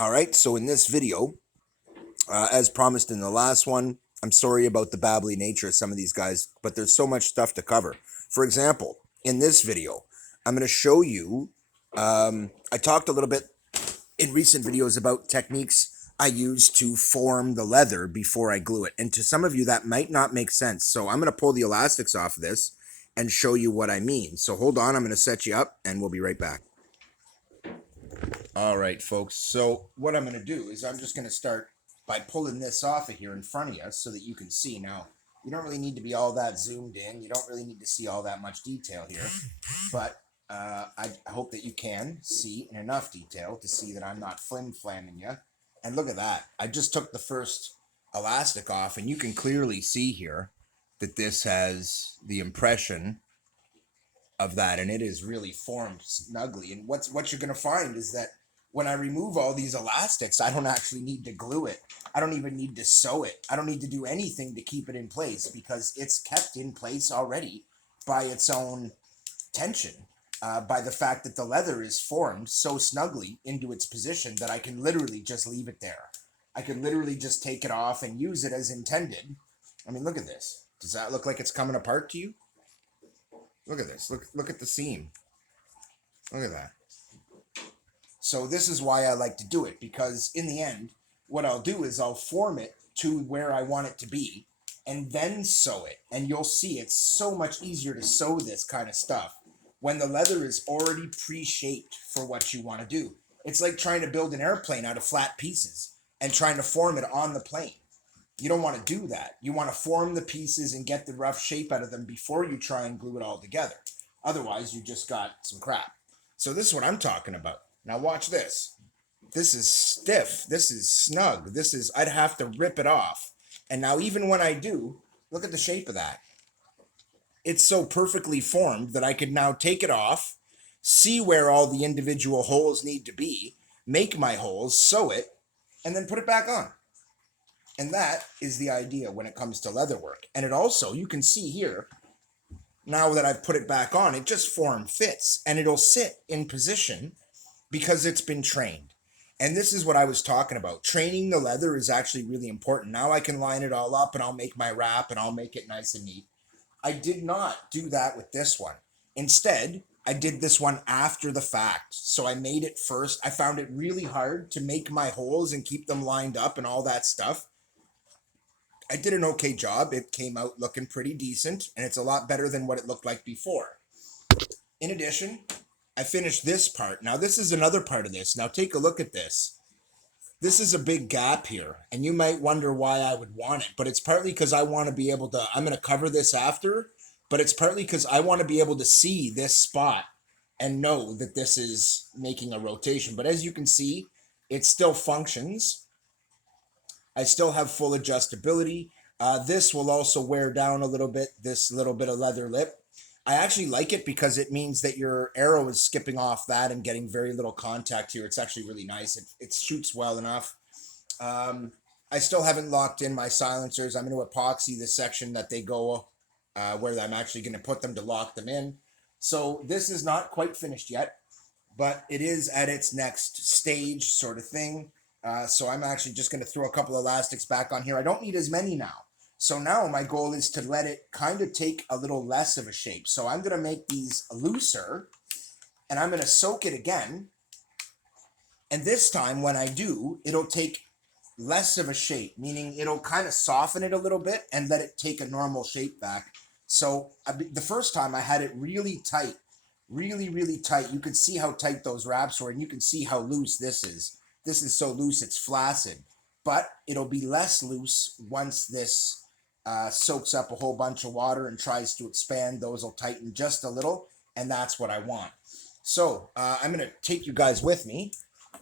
All right, so in this video, as promised in the last one, I'm sorry about the babbly nature of some of these guys, but there's so much stuff to cover. For example, in this video, I'm going to show you, I talked a little bit in recent videos about techniques I use to form the leather before I glue it. And to some of you, that might not make sense. So I'm going to pull the elastics off of this and show you what I mean. So hold on, I'm going to set you up and we'll be right back. All right, folks. So what I'm going to do is I'm just going to start by pulling this off of here in front of you so that you can see. Now, you don't really need to be all that zoomed in. You don't really need to see all that much detail here. But I hope that you can see in enough detail to see that I'm not flim-flamming you. And look at that. I just took the first elastic off, and you can clearly see here that this has the impression of that, and it is really formed snugly. And what you're going to find is that when I remove all these elastics, I don't actually need to glue it. I don't even need to sew it. I don't need to do anything to keep it in place because it's kept in place already by its own tension, by the fact that the leather is formed so snugly into its position that I can literally just leave it there. I can literally just take it off and use it as intended. I mean, look at this. Does that look like it's coming apart to you? Look at this. Look at the seam. Look at that. So this is why I like to do it, because in the end, what I'll do is I'll form it to where I want it to be and then sew it. And you'll see it's so much easier to sew this kind of stuff when the leather is already pre-shaped for what you want to do. It's like trying to build an airplane out of flat pieces and trying to form it on the plane. You don't want to do that. You want to form the pieces and get the rough shape out of them before you try and glue it all together. Otherwise, you just got some crap. So this is what I'm talking about. Now watch this. This is stiff. This is snug. I'd have to rip it off. And now even when I do, look at the shape of that. It's so perfectly formed that I could now take it off, see where all the individual holes need to be, make my holes, sew it, and then put it back on. And that is the idea when it comes to leatherwork. And it also, you can see here, now that I've put it back on, it just form fits and it'll sit in position because it's been trained. And this is what I was talking about. Training the leather is actually really important. Now I can line it all up and I'll make my wrap and I'll make it nice and neat. I did not do that with this one. Instead, I did this one after the fact. So I made it first. I found it really hard to make my holes and keep them lined up and all that stuff. I did an okay job. It came out looking pretty decent, and it's a lot better than what it looked like before. In addition, I finished this part. Now, this is another part of this. Now, take a look at this. This is a big gap here, and you might wonder why I would want it, but it's partly because I want to be able to, I'm going to cover this after, but it's partly because I want to be able to see this spot and know that this is making a rotation. But as you can see, it still functions. I still have full adjustability. This will also wear down a little bit, this little bit of leather lip. I actually like it because it means that your arrow is skipping off that and getting very little contact here. It's actually really nice. It shoots well enough. I still haven't locked in my silencers. I'm going to epoxy the section that they go where I'm actually going to put them to lock them in. So this is not quite finished yet, but it is at its next stage sort of thing. So I'm actually just going to throw a couple of elastics back on here. I don't need as many now. So now my goal is to let it kind of take a little less of a shape. So I'm going to make these looser and I'm going to soak it again. And this time when I do, it'll take less of a shape, meaning it'll kind of soften it a little bit and let it take a normal shape back. So the first time I had it really tight, really tight. You could see how tight those wraps were and you can see how loose this is. This is so loose, it's flaccid, but it'll be less loose once this soaks up a whole bunch of water and tries to expand. Those will tighten just a little, and that's what I want. So I'm going to take you guys with me,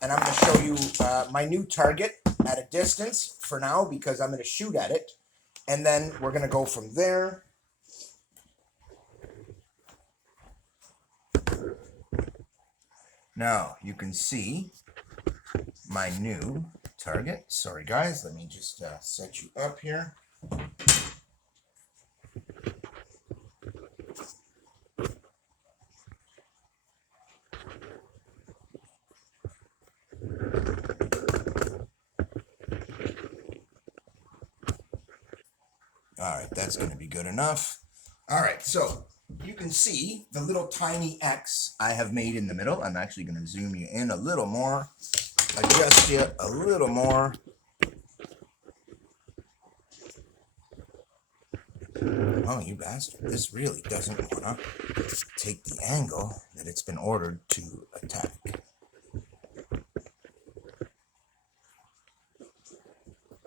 and I'm going to show you my new target at a distance for now because I'm going to shoot at it, and then we're going to go from there. Now you can see my new target. Sorry guys, let me just set you up here. All right, that's going to be good enough. All right, so you can see the little tiny X I have made in the middle. I'm actually going to zoom you in a little more, adjust you a little more. Oh, you bastard. This really doesn't want to take the angle that it's been ordered to attack.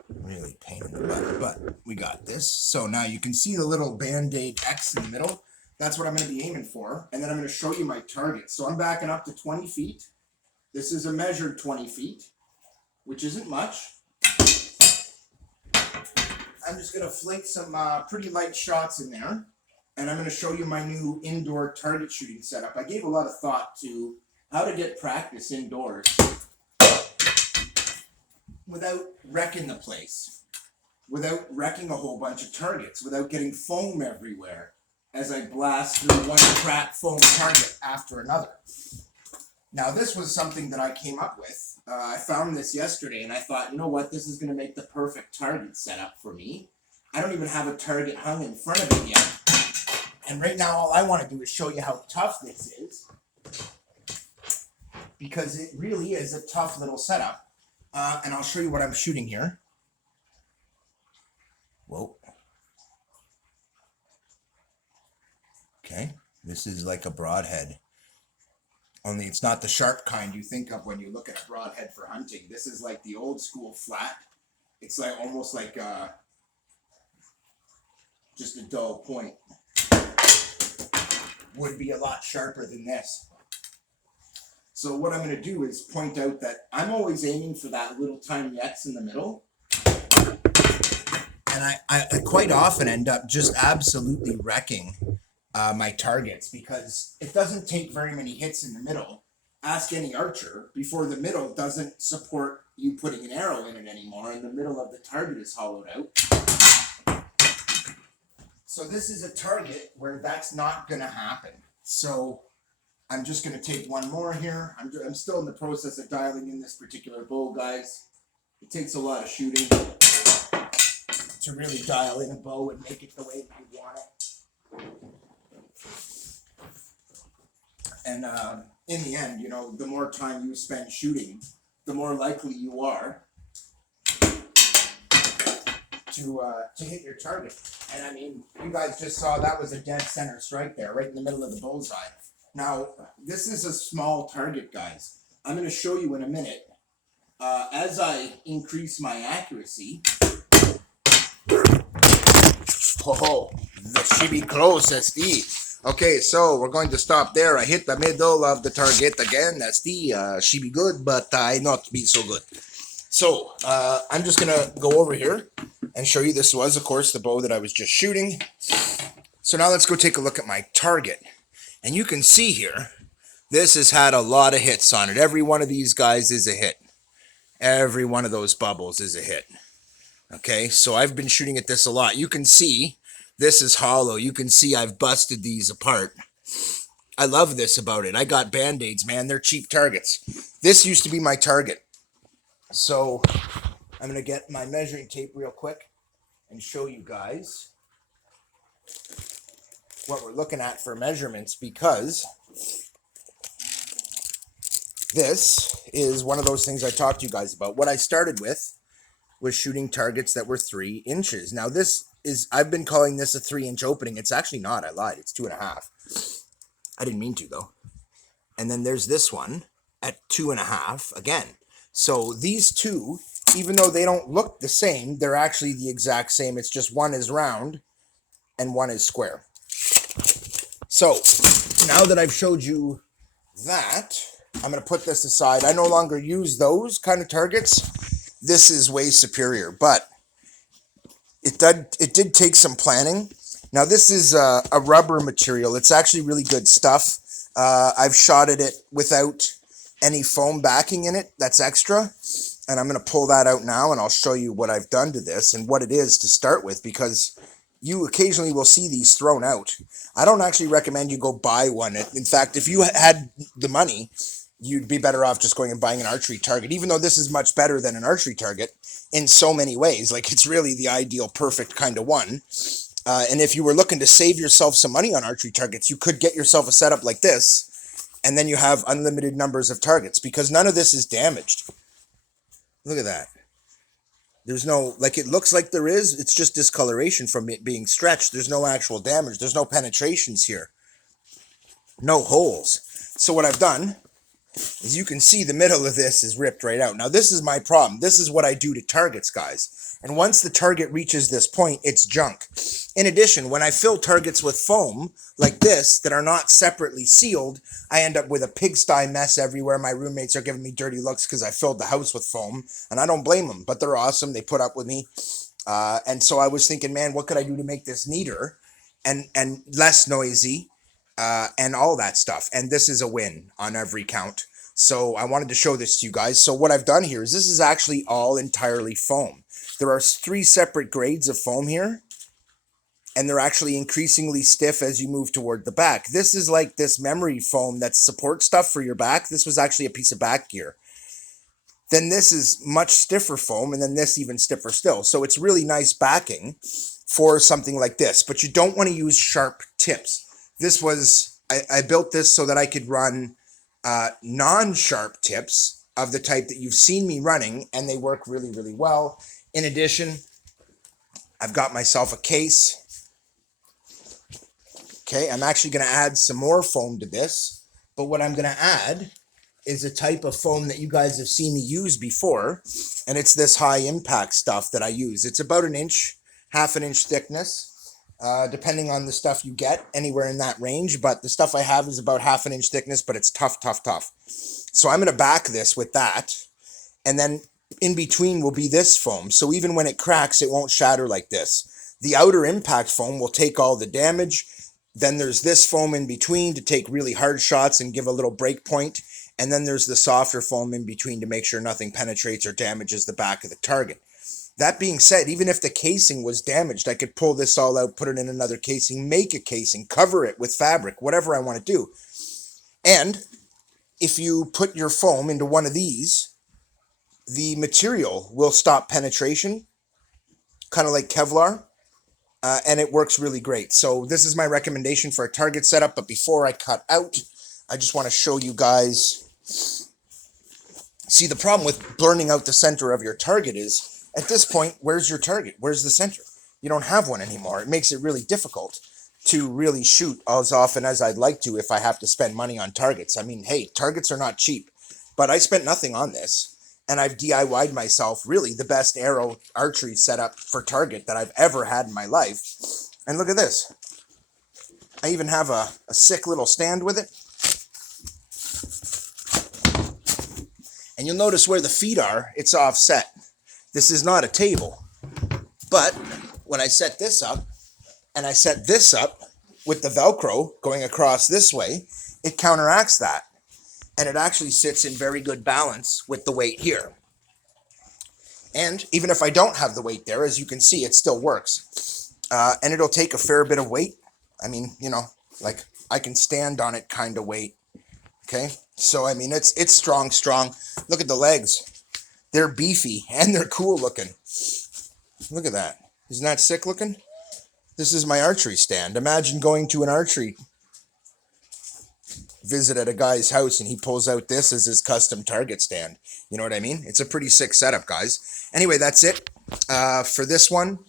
Really pain in the butt, but we got this. So now you can see the little Band-Aid X in the middle. That's what I'm going to be aiming for. And then I'm going to show you my target. So I'm backing up to 20 feet. This is a measured 20 feet, which isn't much. I'm just going to flake some pretty light shots in there. And I'm going to show you my new indoor target shooting setup. I gave a lot of thought to how to get practice indoors without wrecking the place, without wrecking a whole bunch of targets, without getting foam everywhere as I blast through one crap foam target after another. Now, this was something that I came up with. I found this yesterday, and I thought, you know what, this is going to make the perfect target setup for me. I don't even have a target hung in front of it yet. And right now, all I want to do is show you how tough this is, because it really is a tough little setup. And I'll show you what I'm shooting here. Whoa. Okay, this is like a broadhead. Only it's not the sharp kind you think of when you look at a broadhead for hunting. This is like the old school flat. It's like almost like just a dull point. Would be a lot sharper than this. So what I'm going to do is point out that I'm always aiming for that little tiny X in the middle. And I quite often end up just absolutely wrecking my targets because it doesn't take very many hits in the middle. Ask any archer before the middle doesn't support you putting an arrow in it anymore and the middle of the target is hollowed out. So this is a target where that's not going to happen. So I'm just going to take one more here. I'm still in the process of dialing in this particular bow, guys. It takes a lot of shooting to really dial in a bow and make it the way that you want it. And in the end, you know, the more time you spend shooting, the more likely you are to hit your target. And I mean, you guys just saw that was a dead center strike there, right in the middle of the bullseye. Now, this is a small target, guys. I'm going to show you in a minute. As I increase my accuracy, that should be close, SD. Okay, so we're going to stop there. I hit the middle of the target again. SD, she be good, but I not be so good. So, I'm just going to go over here and show you. This was, of course, the bow that I was just shooting. So now let's go take a look at my target. And you can see here, this has had a lot of hits on it. Every one of these guys is a hit. Every one of those bubbles is a hit. Okay, so I've been shooting at this a lot. You can see this is hollow. You can see I've busted these apart. I love this about it. I got Band-Aids, man. They're cheap targets. This used to be my target. So I'm going to get my measuring tape real quick and show you guys what we're looking at for measurements, because this is one of those things I talked to you guys about. What I started with was shooting targets that were 3 inches. Now this is, I've been calling this a 3-inch opening. It's actually not, I lied. It's 2.5. I didn't mean to though. And then there's this one at 2.5 again. So these two, even though they don't look the same, they're actually the exact same. It's just one is round and one is square. So now that I've showed you that, I'm going to put this aside. I no longer use those kind of targets. This is way superior, but it did take some planning. Now this is a rubber material. It's actually really good stuff. I've shotted it without any foam backing in it. That's extra. And I'm going to pull that out now, and I'll show you what I've done to this and what it is to start with, because you occasionally will see these thrown out. I don't actually recommend you go buy one. In fact, if you had the money, you'd be better off just going and buying an archery target, even though this is much better than an archery target in so many ways. Like, it's really the ideal, perfect kind of one. And if you were looking to save yourself some money on archery targets, you could get yourself a setup like this, and then you have unlimited numbers of targets because none of this is damaged. Look at that. There's no, like, it looks like there is, it's just discoloration from it being stretched. There's no actual damage. There's no penetrations here. No holes. So what I've done is, you can see the middle of this is ripped right out. Now, this is my problem. This is what I do to targets, guys. And once the target reaches this point, it's junk. In addition, when I fill targets with foam like this that are not separately sealed, I end up with a pigsty mess everywhere. My roommates are giving me dirty looks because I filled the house with foam, and I don't blame them, but they're awesome. They put up with me. And so I was thinking, man, what could I do to make this neater and less noisy and all that stuff? And this is a win on every count. So I wanted to show this to you guys. So what I've done here is, this is actually all entirely foam. There are 3 separate grades of foam here, and they're actually increasingly stiff as you move toward the back. This is like this memory foam that's support stuff for your back. This was actually a piece of back gear. Then this is much stiffer foam, and then this even stiffer still. So it's really nice backing for something like this, but you don't want to use sharp tips. This was, I built this so that I could run non-sharp tips of the type that you've seen me running, and they work really, really well. In addition, I've got myself a case. Okay, I'm actually going to add some more foam to this, but what I'm going to add is a type of foam that you guys have seen me use before, and it's this high impact stuff that I use. It's about an inch, half an inch thickness, depending on the stuff you get, anywhere in that range, but the stuff I have is about half an inch thickness, but it's tough, tough, tough. So I'm going to back this with that, and then in between will be this foam. So even when it cracks, it won't shatter like this. The outer impact foam will take all the damage. Then there's this foam in between to take really hard shots and give a little break point. And then there's the softer foam in between to make sure nothing penetrates or damages the back of the target. That being said, even if the casing was damaged, I could pull this all out, put it in another casing, make a casing, cover it with fabric, whatever I want to do. And if you put your foam into one of these, the material will stop penetration, kind of like Kevlar, and it works really great. So this is my recommendation for a target setup, but before I cut out, I just want to show you guys. See, the problem with burning out the center of your target is, at this point, where's your target? Where's the center? You don't have one anymore. It makes it really difficult to really shoot as often as I'd like to if I have to spend money on targets. I mean, hey, targets are not cheap, but I spent nothing on this. And I've DIY'd myself really the best arrow archery setup for target that I've ever had in my life. And look at this. I even have a sick little stand with it. And you'll notice where the feet are, it's offset. This is not a table. But when I set this up, and I set this up with the Velcro going across this way, it counteracts that. And it actually sits in very good balance with the weight here. And even if I don't have the weight there, as you can see, it still works. And it'll take a fair bit of weight. I mean, you know, like I can stand on it kind of weight. Okay. So, I mean, it's strong. Look at the legs. They're beefy and they're cool looking. Look at that. Isn't that sick looking? This is my archery stand. Imagine going to an archery visit at a guy's house and he pulls out this as his custom target stand. You know what I mean? It's a pretty sick setup, guys. Anyway, that's it for this one.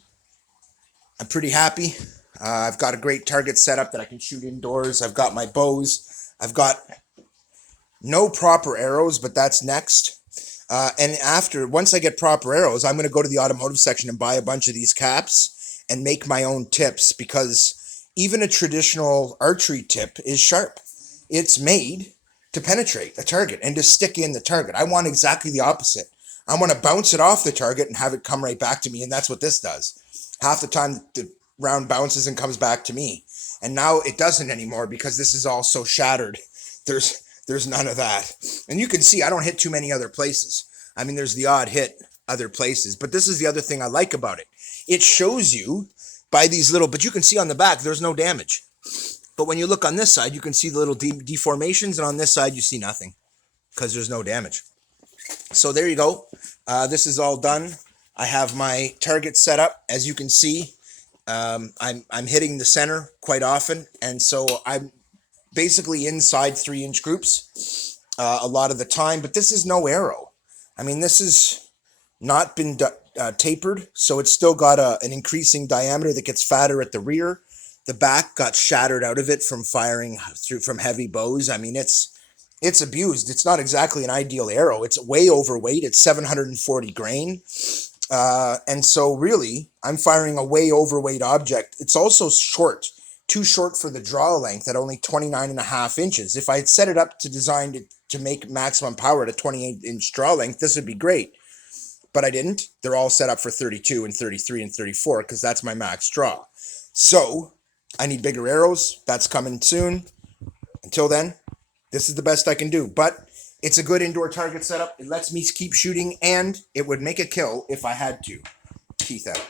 I'm pretty happy. I've got a great target setup that I can shoot indoors. I've got my bows. I've got no proper arrows, but that's next. And once I get proper arrows, I'm going to go to the automotive section and buy a bunch of these caps and make my own tips, because even a traditional archery tip is sharp. It's made to penetrate a target and to stick in the target. I want exactly the opposite. I want to bounce it off the target and have it come right back to me, and that's what this does. Half the time the round bounces and comes back to me. And now it doesn't anymore because this is all so shattered. There's none of that. And you can see I don't hit too many other places. I mean, there's the odd hit other places, but this is the other thing I like about it. It shows you by these little, but you can see on the back, there's no damage. But when you look on this side, you can see the little deformations, and on this side, you see nothing. because there's no damage. So there you go. This is all done. I have my target set up. As you can see, I'm hitting the center quite often, and so I'm basically inside 3-inch groups a lot of the time. But this is no arrow. I mean, this has not been tapered, so it's still got an increasing diameter that gets fatter at the rear. The back got shattered out of it from firing from heavy bows. I mean, it's abused. It's not exactly an ideal arrow. It's way overweight. It's 740 grain. And so really, I'm firing a way overweight object. It's also short, too short for the draw length at only 29.5 inches. If I had set it up to design to make maximum power at a 28-inch draw length, this would be great. But I didn't. They're all set up for 32 and 33 and 34 because that's my max draw. So I need bigger arrows. That's coming soon. Until then, this is the best I can do. But it's a good indoor target setup. It lets me keep shooting, and it would make a kill if I had to. Keith out.